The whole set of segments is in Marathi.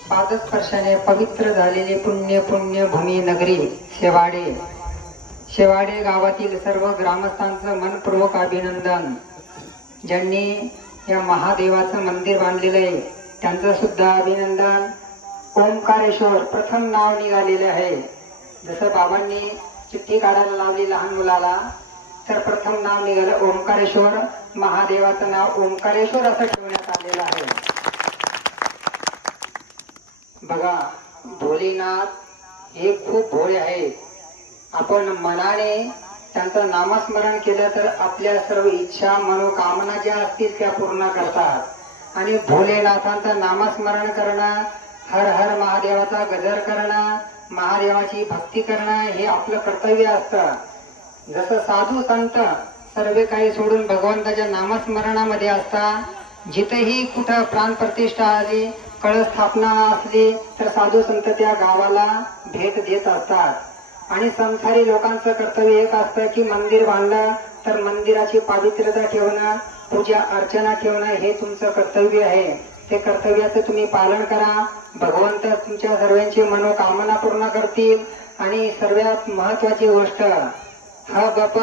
पादस्पर्शाने पवित्र झालेली पुण्य भूमी नगरी शेवाडे। शेवाडे गावातील सर्व ग्रामस्थांचं मनपूर्वक अभिनंदन। ज्यांनी या महादेवाचं मंदिर बांधलेलं आहे त्यांचं सुद्धा अभिनंदन। ओंकारेश्वर प्रथम नाव निघालेले आहे। जसं बाबांनी चिठ्ठी काढायला लावली लहान मुलाला तर प्रथम नाव निघालं ओंकारेश्वर। महादेवाचं नाव ओंकारेश्वर असं ठेवण्यात आलेलं आहे। बघा, भोलेनाथ हे खूप भोळे आहेत। आपण मनाने त्यांचं नामस्मरण केलं तर आपल्या सर्व इच्छा मनोकामना ज्या असतील त्या पूर्ण करतात। आणि भोलेनाथांचं नामस्मरण करणं, हर हर महादेवाचा गजर करणं, महादेवाची भक्ती करणं हे आपलं कर्तव्य असतं। जसं साधू संत सर्व काही सोडून भगवंताच्या नामस्मरणामध्ये असतात। जिथेही कुठं प्राणप्रतिष्ठा आली, कळस्थापना असली तर साधू संत त्या गावाला भेट देत असतात। आणि संसारी लोकांचं कर्तव्य एक असतं की मंदिर बांधलं तर मंदिराची पवित्रता ठेवणं, पूजा अर्चना ठेवणं हे तुमचं कर्तव्य आहे। ते कर्तव्याचं तुम्ही पालन करा। भगवंत तुमच्या सर्वांची मनोकामना पूर्ण करतील। आणि सर्वात महत्वाची गोष्ट, हा बाप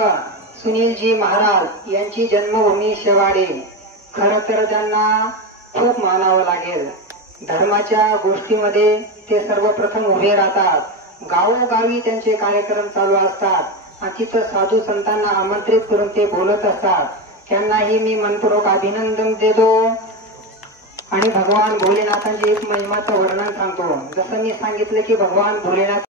सुनीलजी महाराज यांची जन्मभूमी शेवाडे। खरं तर त्यांना खूप मानावं लागेल। धर्माच्या गोष्टीमध्ये ते सर्वप्रथम उभे राहतात। गावोगावी त्यांचे कार्यक्रम चालू असतात आणि तिथं साधू संतांना आमंत्रित करून ते बोलत असतात। त्यांनाही मी मनपूर्वक अभिनंदन देतो। आणि भगवान भोलेनाथांचे एक महिमाचं वर्णन सांगतो। जसं मी सांगितलं की भगवान भोलेनाथ